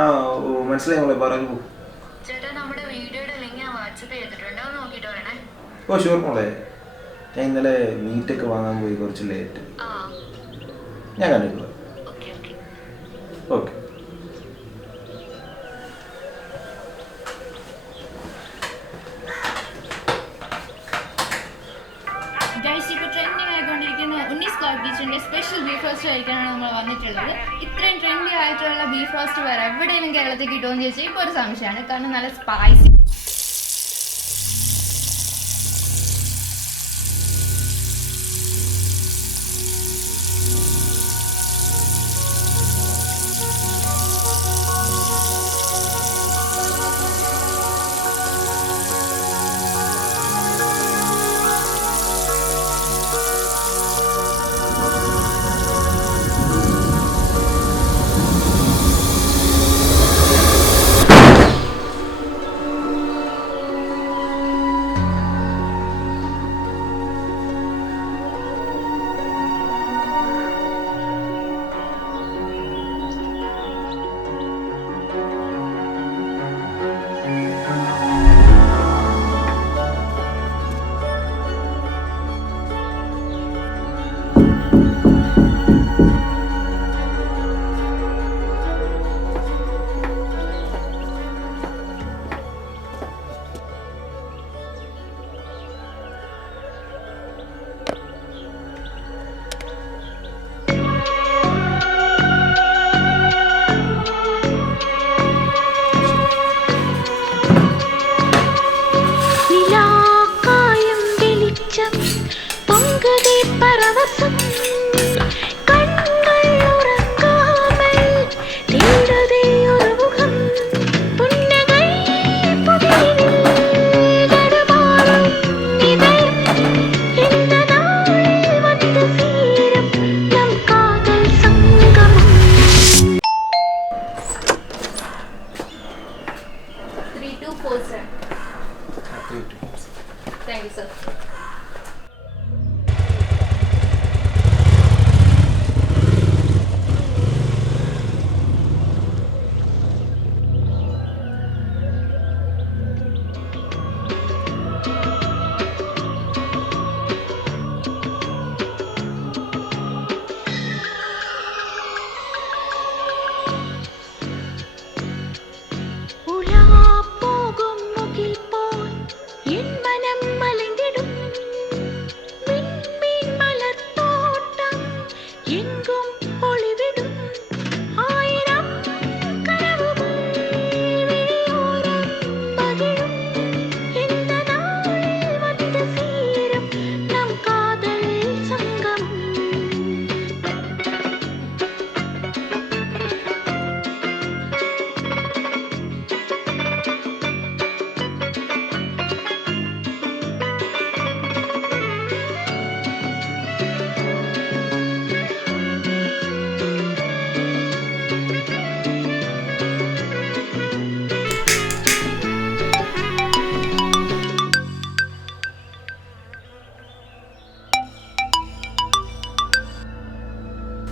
ആ മനസ്സിലായി മോളെ, പറഞ്ഞു. ഓ ഷുവർ മോളെ, ഞാൻ ഇന്നലെ മീറ്റൊക്കെ വാങ്ങാൻ പോയി കുറച്ച് ലേറ്റ്. ഞാൻ കണ്ടിട്ടുള്ള. ഓക്കെ. സ്പെഷ്യൽ ബീഫ് റോസ്റ്റ് കഴിക്കാനാണ് നമ്മൾ വന്നിട്ടുള്ളത്. ഇത്രയും ട്രെൻഡി ആയിട്ടുള്ള ബീഫ് റോസ്റ്റ് വേറെ എവിടെയെങ്കിലും കേരളത്തിൽ കിട്ടുമെന്ന് ചോദിച്ചാൽ ഇപ്പോൾ ഒരു സംശയമാണ്. കാരണം നല്ല spicy. Thank you, sir.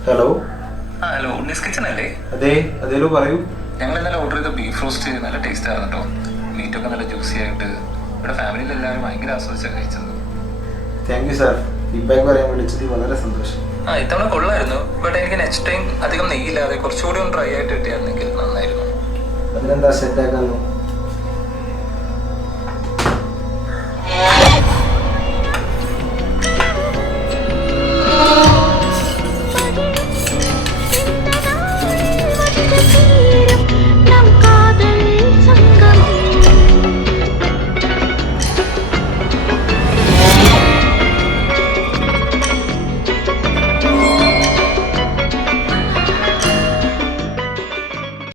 Hello. Hello, Unni's kitchen അല്ലേ? അതെ അതേലോ, പറയൂ. ഞങ്ങൾ ഇന്നലെ ഓർഡർ ചെയ്ത ബീഫ് റോസ്റ്റ് നല്ല ടേസ്റ്റ് ആയിരുന്നു കേട്ടോ. മീറ്റൊക്കെ നല്ല ജ്യൂസി ആയിട്ട് ഇവിടെ ഫാമിലിയിൽ എല്ലാവരും ഭയങ്കര ആസ്വദിച്ചാണ് കഴിച്ചത്. താങ്ക് യു സാർ, ഫീഡ്ബാക്ക് പറയാൻ വിളിച്ചത് വളരെ സന്തോഷം. ഇത്തവണ കൊള്ളായിരുന്നു. ബട്ട് എനിക്ക് നെക്സ്റ്റ് ടൈം അധികം നെയ്യില്ലാതെ കുറച്ചുകൂടി ഒന്ന് ഡ്രൈ ആയിട്ട് കിട്ടിയായിരുന്നെങ്കിൽ നന്നായിരുന്നു. അതിനെന്താ, സെറ്റാക്കാമോ?